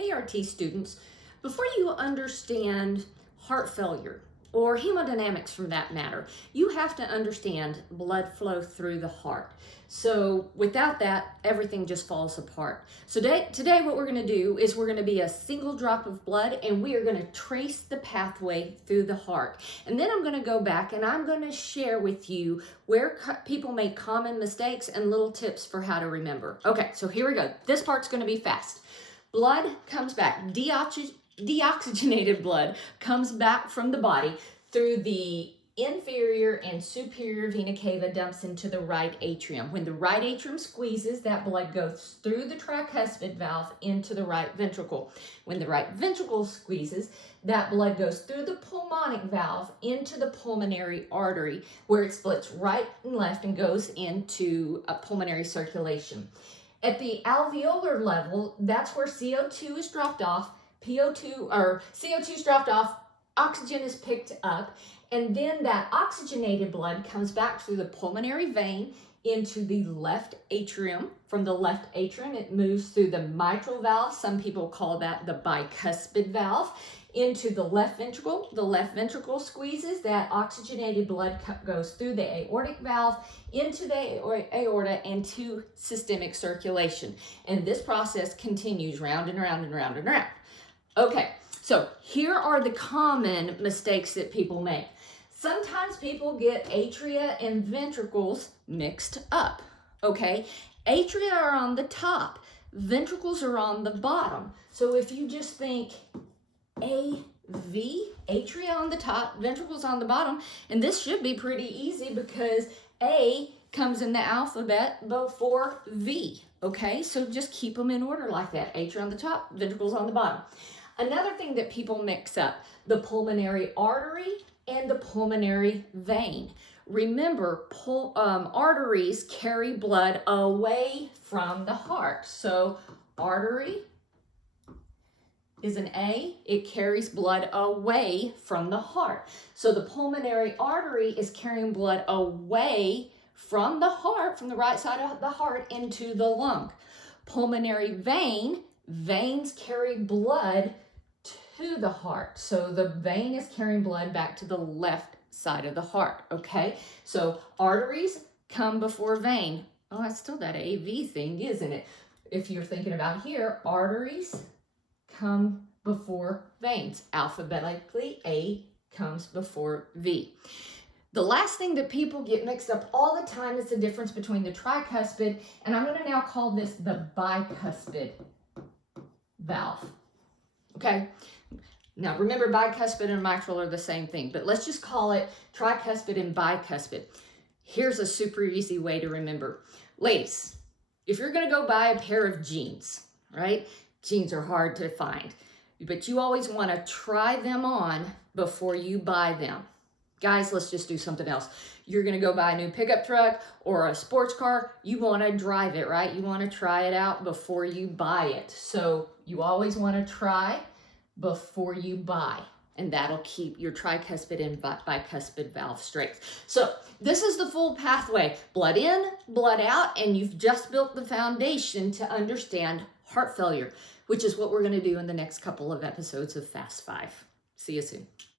Hey RT students, before you understand heart failure or hemodynamics for that matter, you have to understand blood flow through the heart. So without that, everything just falls apart. So today what we're going to do is we're going to be a single drop of blood and we are going to trace the pathway through the heart. And then I'm going to go back and I'm going to share with you where people make common mistakes and little tips for how to remember. Okay, so here we go. This part's going to be fast. Blood comes back, deoxygenated blood comes back from the body through the inferior and superior vena cava, dumps into the right atrium. When the right atrium squeezes, that blood goes through the tricuspid valve into the right ventricle. When the right ventricle squeezes, that blood goes through the pulmonic valve into the pulmonary artery, where it splits right and left and goes into a pulmonary circulation. At the alveolar level, that's where CO2 is dropped off, CO2 is dropped off, oxygen is picked up, and then that oxygenated blood comes back through the pulmonary vein into the left atrium. From the left atrium, it moves through the mitral valve. Some people call that the bicuspid valve. Into the left ventricle. The left ventricle squeezes. That oxygenated blood goes through the aortic valve into the aorta and to systemic circulation. And this process continues round and round and round and round. Okay, so here are the common mistakes that people make. Sometimes people get atria and ventricles mixed up, okay? Atria are on the top, ventricles are on the bottom. So if you just think AV, atria on the top, ventricles on the bottom, and this should be pretty easy because A comes in the alphabet before V, okay? So just keep them in order like that. Atria on the top, ventricles on the bottom. Another thing that people mix up, the pulmonary artery and the pulmonary vein. Remember, arteries carry blood away from the heart. So artery is an A, it carries blood away from the heart. So the pulmonary artery is carrying blood away from the heart, from the right side of the heart into the lung. Pulmonary vein, veins carry blood to the heart. So the vein is carrying blood back to the left side of the heart, okay? So arteries come before vein. Oh, that's still that AV thing, isn't it? If you're thinking about here, arteries come before veins. Alphabetically, A comes before V. The last thing that people get mixed up all the time is the difference between the tricuspid, and I'm going to now call this the bicuspid valve. Okay? Now remember, bicuspid and mitral are the same thing, but let's just call it tricuspid and bicuspid. Here's a super easy way to remember. Ladies, if you're going to go buy a pair of jeans, right? Jeans are hard to find, but you always want to try them on before you buy them. Guys, let's just do something else. You're going to go buy a new pickup truck or a sports car. You want to drive it, right? You want to try it out before you buy it. So you always want to try before you buy, and that'll keep your tricuspid and bicuspid valve straight. So this is the full pathway, blood in, blood out, and you've just built the foundation to understand heart failure, which is what we're going to do in the next couple of episodes of FAST-5. See you soon.